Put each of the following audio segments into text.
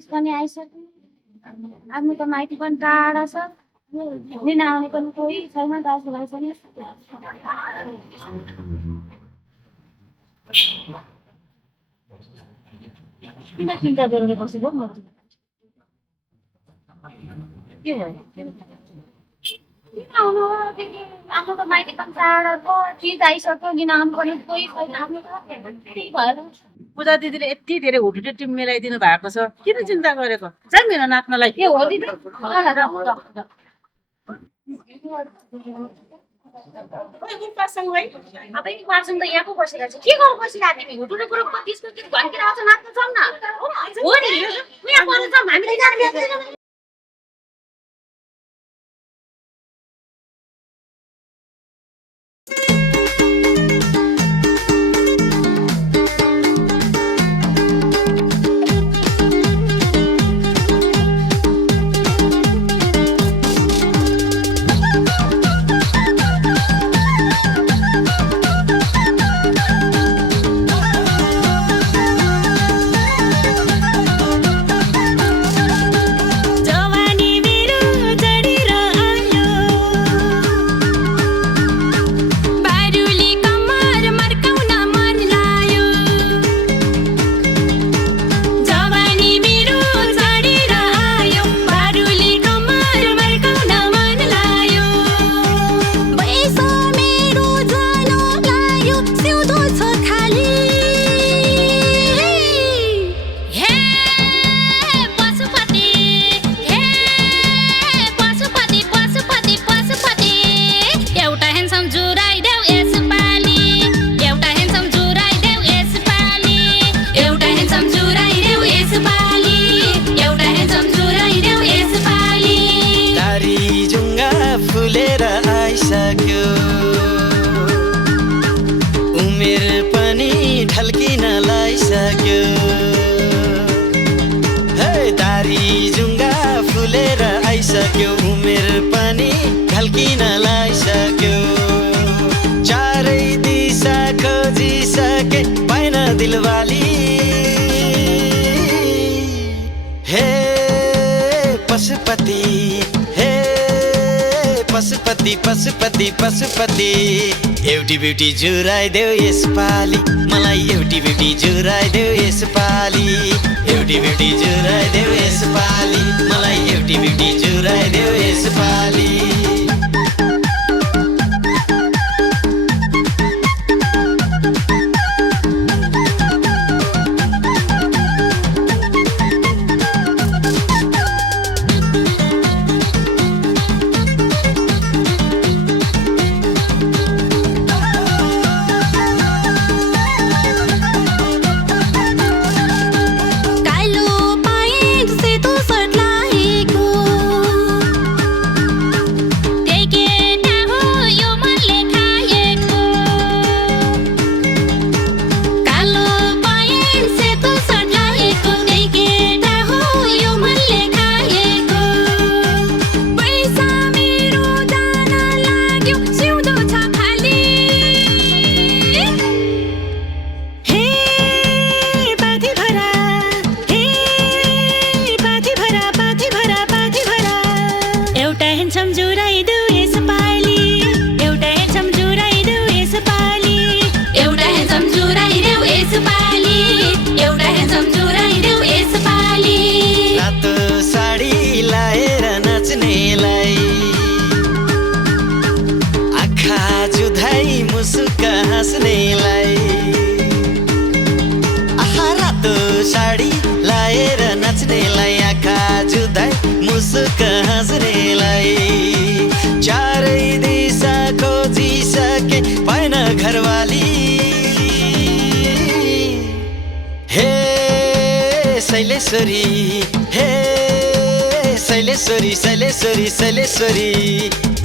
30 पनि आइसक्यो। आफ्नो त माइती पनि टाढा छ। लिन आउने पनि कोही छैन दाजुभाइ पनि। किन चिन्ता गरेर बसेको म? के भयो? किन आउनु हो? आफ्नो त माइती पनि टाढा छ। चिज आइसक्यो लिन आउनु पनि कोही छैन। आफ्नो त त्यही भएर पूजा दिदीले यति धेरै हुटुटे टिम मिलाइदिनु भएको छ, किन चिन्ता गरेको? चाहिँ मेरो नाच्नलाई के हो दिदी? अब एक पार्सन त यहाँ पो बसेर छ। के गर्नु बसिरहेको तिमी? हुटुले कुरो त्यसको के भनिदिएर आउँछ नाच्न जाउँ न। हो नि यहाँ पर्नु जाउँ हामीले जानु। सक्यो उमेर पनि ढल्किन लागिसक्यो चारै दिशा खोजिसके पाइन दिलवाली हे पशुपति हे पशुपति पशुपति पशुपति एउटी ब्युटी जुराइदेऊ यसपालि मलाई एउटी ब्युटी जुराइदेऊ यसपालि एउटी ब्युटी जुराइदेऊ यसपालि मलाई एउटी ब्युटी जुराइदेऊ यसपालि चारै दिशा खोजिसके पाइन घरवाली हे शैलेश्वरी हे शैलेश्वरी शैलेश्वरी शैलेश्वरी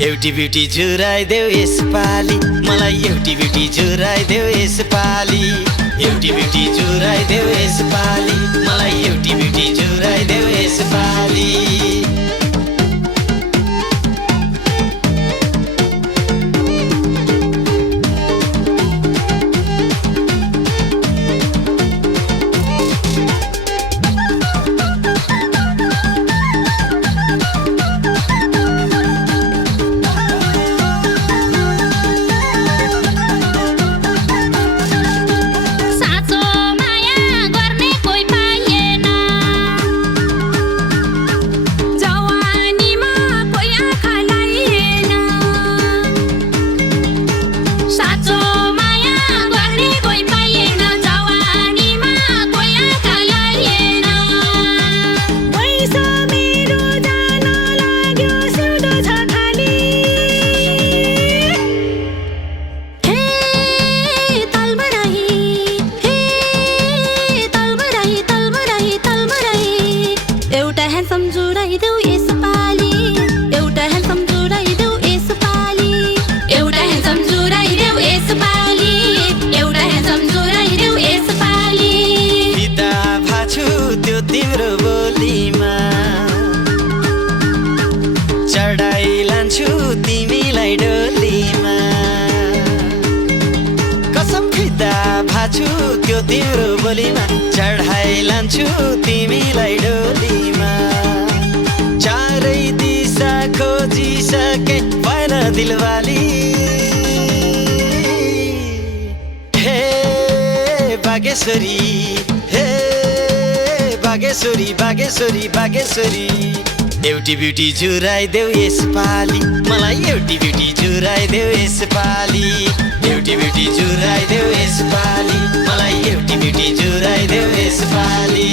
एउटी ब्युटी जुराइदेऊ यसपालि मलाई एउटी ब्युटी जुराइदेऊ यसपालि एउटी ब्युटी जुराइदेऊ यसपालि मलाई एउटी ब्युटी जुराइदेऊ यसपालि ह्यान्डसम जुराइदेऊ यसपालि एउटा ह्यान्डसम जुराइदेऊ यसपालि एउटा ह्यान्डसम जुराइदेऊ यसपालि एउटा ह्यान्डसम जुराइदेऊ यसपालि फिदा भाछु त्यो तिम्रो बोलीमा चढाइ लान्छु तिमीलाई डोलीमा कसम फिदा भाछु त्यो तिम्रो बोलीमा चढाइ लान्छु तिमीलाई डोलीमा चारै दिशा खोजिसके भएन दिलवाली हे बागेश्वरी हे बागेश्वरी बागेश्वरी बागेश्वरी एउटी ब्युटी जुराइदेऊ यसपालि मलाई एउटी ब्युटी जुराइदेऊ यसपालि एउटी ब्युटी जुराइदेऊ यसपालि मलाई एउटी ब्युटी जुराइदेऊ यसपालि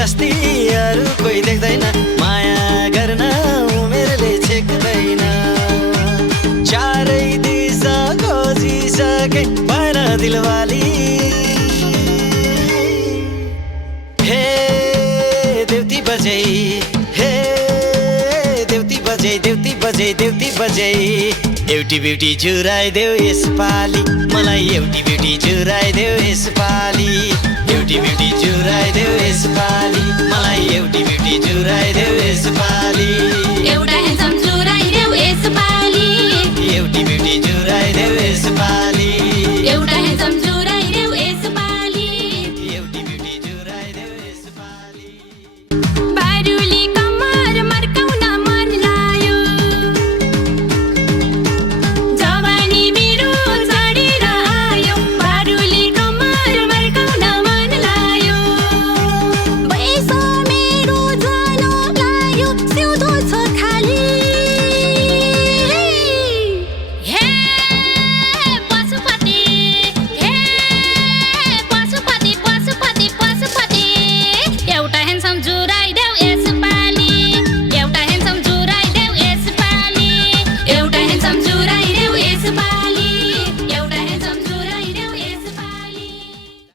जस्ती अरू कोही देख्दैन माया गर्न उमेरले छेक्दैन चारै दिशा खोजिसके भएन दिलवाली हे देउती बजै हे देउती बजै देउती बजै देउती बजै एउटी ब्युटी जुराइदेऊ यसपालि मलाई एउटी ब्युटी जुराइदेऊ यसपालि एउटी ब्युटी जुराइदेऊ यसपालि मलाई एउटी ब्युटी जुराइदेऊ यसपालि एउटा ह्यान्डसम जुराइदेऊ यसपालि एउटी ब्युटी